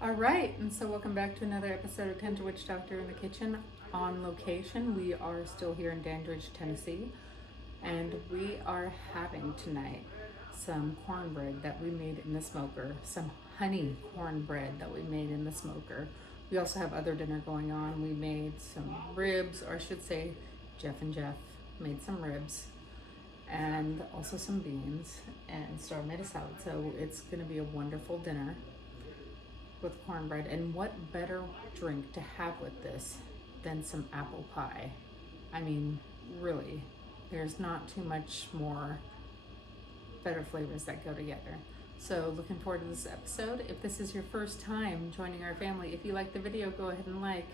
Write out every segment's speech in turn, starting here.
All right, and so welcome back to another episode of Tender Witch Doctor in the Kitchen on location. We are still here in Dandridge, Tennessee, and we are having tonight some cornbread that we made in the smoker, some honey cornbread that we made in the smoker. We also have other dinner going on. We made some ribs, or I should say Jeff and Jeff made some ribs, and also some beans, and Star made a salad. So it's going to be a wonderful dinner with cornbread. And what better drink to have with this than some apple pie? I mean, really, there's not too much more better flavors that go together. So looking forward to this episode. If this is your first time joining our family, if you like the video, go ahead and like.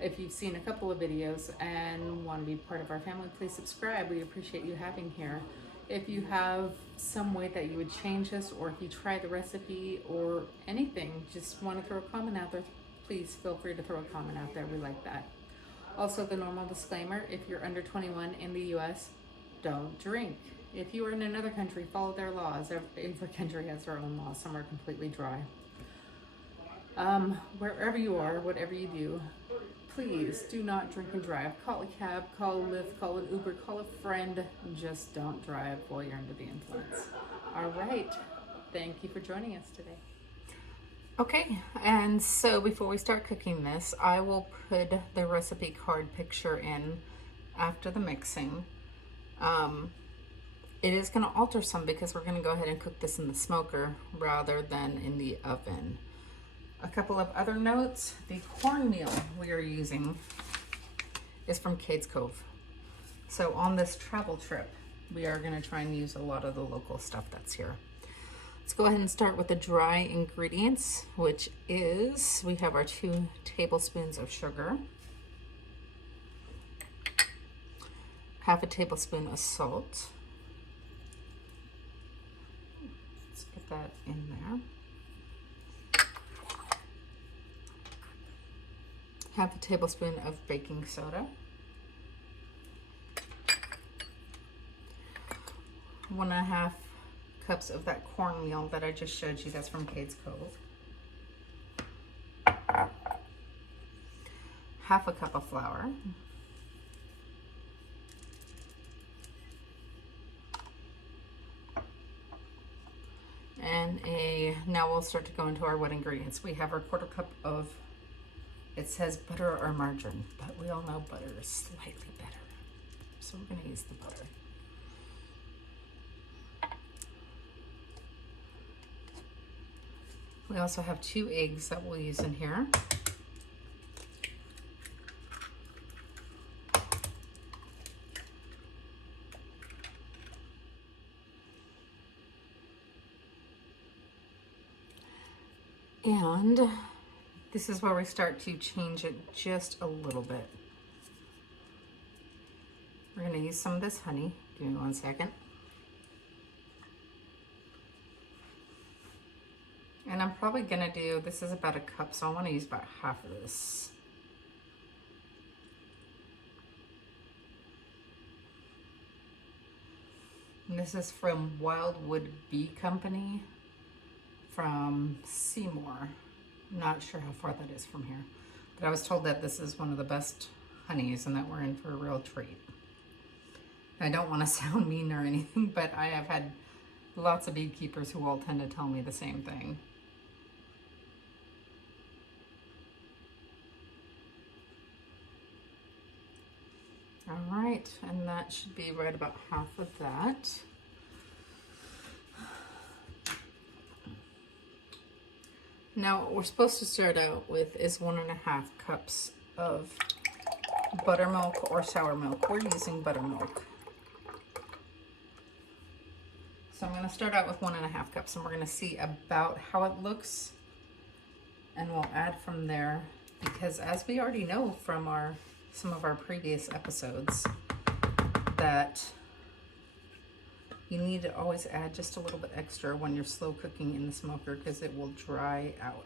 If you've seen a couple of videos and want to be part of our family, please subscribe. We appreciate you having here. If you have some way that you would change this, or if you try the recipe or anything, just want to throw a comment out there, please feel free to throw a comment out there. We like that. Also, the normal disclaimer: if you're under 21 in the US, don't drink. If you are in another country, follow their laws. Every country has their own laws. Some are completely dry. Wherever you are, whatever you do, please do not drink and drive. Call a cab, call a Lyft, call an Uber, call a friend. Just don't drive while you're under the influence. All right. Thank you for joining us today. Okay, and so before we start cooking this, I will put the recipe card picture in after the mixing. It is going to alter some because we're going to go ahead and cook this in the smoker rather than in the oven. A couple of other notes: the cornmeal we are using is from Cades Cove. So on this travel trip, we are going to try and use a lot of the local stuff that's here. Let's go ahead and start with the dry ingredients, which is, we have our 2 tablespoons of sugar, half a tablespoon of salt. Let's get that in there. Half a tablespoon of baking soda, 1.5 cups of that cornmeal that I just showed you, that's from Cades Cove, half a cup of flour, and now we'll start to go into our wet ingredients. We have our 1/4 cup of, it says butter or margarine, but we all know butter is slightly better. So we're going to use the butter. We also have 2 eggs that we'll use in here. And this is where we start to change it just a little bit. We're going to use some of this honey. Give me 1 second. And I'm probably going to do, this is about 1 cup, so I want to use about half of this. And this is from Wildwood Bee Company from Seymour. Not sure how far that is from here, but I was told that this is one of the best honeys and that we're in for a real treat. I don't want to sound mean or anything, but I have had lots of beekeepers who all tend to tell me the same thing. All right, and that should be right about half of that. Now, what we're supposed to start out with is 1.5 cups of buttermilk or sour milk. We're using buttermilk. So I'm going to start out with 1.5 cups, and we're going to see about how it looks, and we'll add from there, because as we already know from some of our previous episodes, that you need to always add just a little bit extra when you're slow cooking in the smoker, because it will dry out.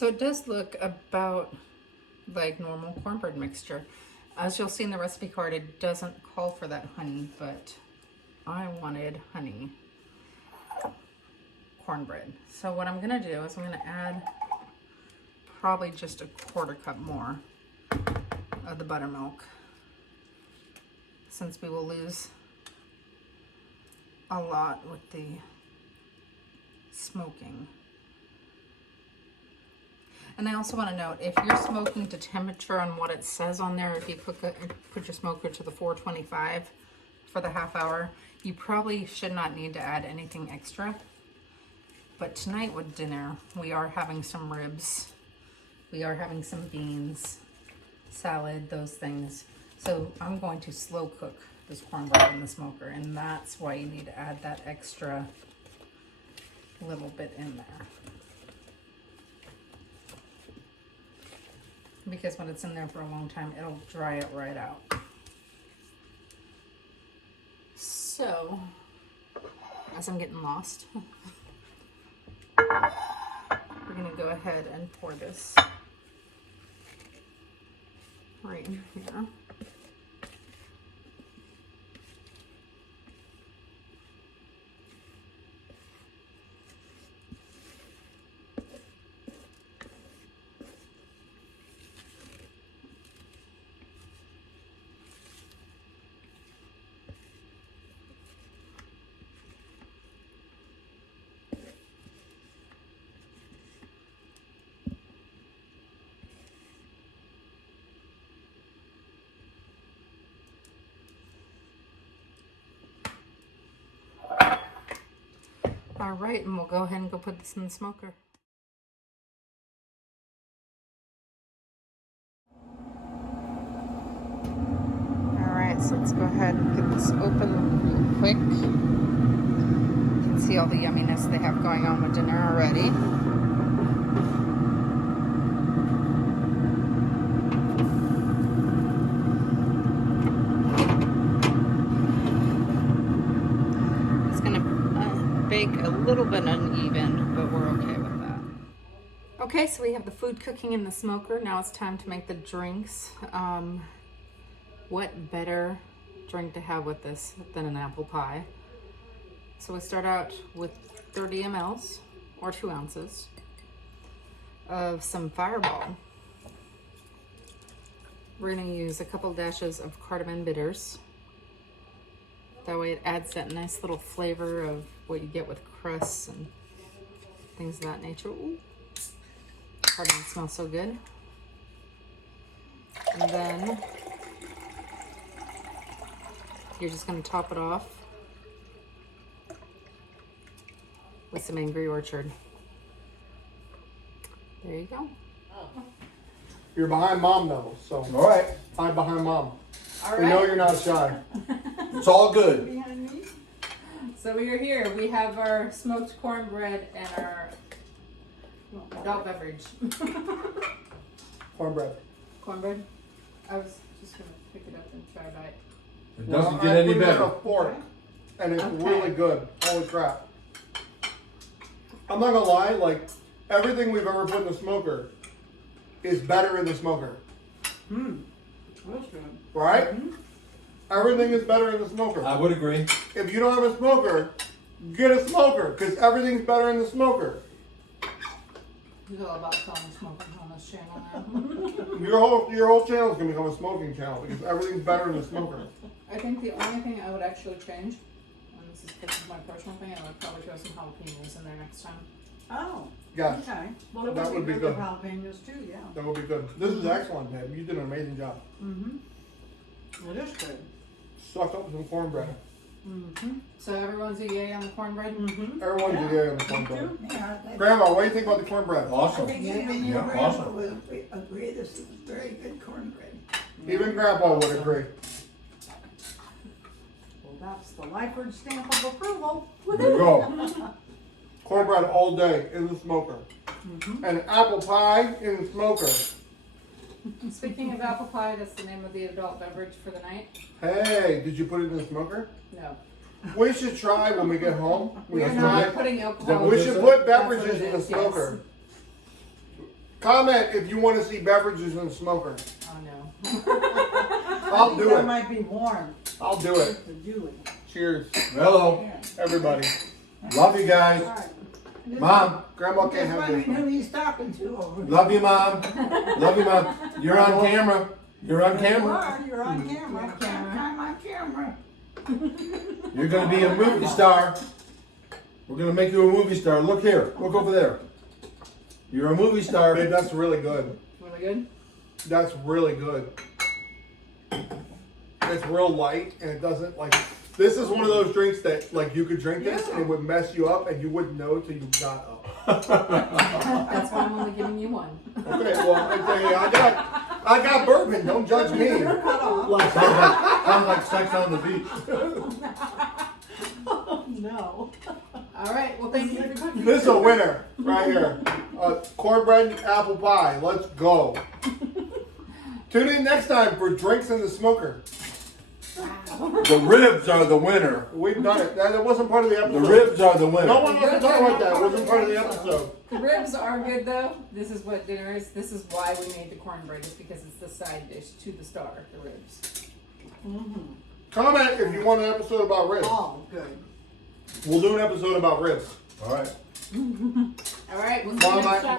So it does look about like normal cornbread mixture. As you'll see in the recipe card, it doesn't call for that honey, but I wanted honey cornbread. So what I'm gonna do is I'm gonna add probably just a 1/4 cup more of the buttermilk, since we will lose a lot with the smoking. And I also want to note, if you're smoking to temperature on what it says on there, if you put your smoker to the 425 for the half hour, you probably should not need to add anything extra. But tonight with dinner, we are having some ribs, we are having some beans, salad, those things. So I'm going to slow cook this cornbread in the smoker, and that's why you need to add that extra little bit in there. Because when it's in there for a long time, it'll dry it right out. So, as I'm getting lost, we're gonna go ahead and pour this right in here. All right, and we'll go ahead and go put this in the smoker. All right, so let's go ahead and get this open real quick. You can see all the yumminess they have going on with dinner already. Bake a little bit uneven, but we're okay with that. Okay, so we have the food cooking in the smoker. Now it's time to make the drinks. What better drink to have with this than an apple pie? So we start out with 30 mLs or 2 ounces of some Fireball. We're gonna use a couple dashes of cardamom bitters. That way it adds that nice little flavor of what you get with crusts and things of that nature. Ooh, cardamom smells so good. And then you're just going to top it off with some Angry Orchard. There you go. You're behind mom though, so. All right. I'm behind mom. All We right. know you're not shy. It's all good. Behind me. So we are here. We have our smoked cornbread and our adult beverage. Cornbread. Cornbread? I was just going to pick it up and try a bite. It doesn't Well, get I any put it on better. a fork, and it's Okay. really good. Holy crap. I'm not gonna lie, like, everything we've ever put in the smoker is better in the smoker. That's good. Right? Everything is better in the smoker. I would agree. If you don't have a smoker, get a smoker, because everything's better in the smoker. It's all about selling smoking on this channel now. Your whole channel is gonna become a smoking channel, because everything's better in the smoker. I think the only thing I would actually change, and this is my personal thing, I would probably throw some jalapenos in there next time. Oh, Yes, okay. Well, it That would be good. good with jalapenos too, yeah. that would be good. This is excellent, babe. You did an amazing job. It is good. Suck up some cornbread. So everyone's a yay on the cornbread? Everyone's a yay on the cornbread. Yeah, Grandma, what do you think about the cornbread? I Awesome. think even Yeah, your grandma awesome. would agree this is very good cornbread. Even Grandpa would agree. Well, that's the Liford stamp of approval. There you go. Cornbread all day in the smoker. And apple pie in the smoker. Speaking of apple pie, that's the name of the adult beverage for the night. Hey, did you put it in the smoker? No. We should try when we get home. We are should not try- putting alcohol. We should put That's what beverages it in the is, yes. smoker. Comment if you want to see beverages in the smoker. Oh no. I'll do That it. might be warm I'll do it. to do it. Cheers, Hello. everybody. Love you guys. All right. Mom. Grandma can't Just have wondering this. who he's talking to over there. Love you, Mom. Love you, Mom. You're on camera. You're on You camera. are, you're on camera. I'm on camera. You're gonna be a movie star. We're gonna make you a movie star. Look here. Look over there. You're a movie star. Babe, that's really good. Really good? That's really good. It's real light and it doesn't like. This is one of those drinks that like you could drink this and it would mess you up and you wouldn't know till you got up. That's why I'm only giving you one. Okay, well I tell you, I got bourbon. Don't judge me. Cut off. Sounds like sex on the beach. Oh, no. All right. Well, thank you for cooking. This is a winner right here. Cornbread and apple pie. Let's go. Tune in next time for drinks in the smoker. The ribs are the winner. We've done it. That wasn't part of the The episode. ribs are the winner. No one wants to talk like that. It wasn't part of the episode. The ribs are good though. This is what dinner is. This is why we made the cornbread. Is because it's the side dish to the star. The ribs. Mm-hmm. Comment if you want an episode about ribs. Oh, good. We'll do an episode about ribs. All right. All right. We'll see you Mom, next I- time.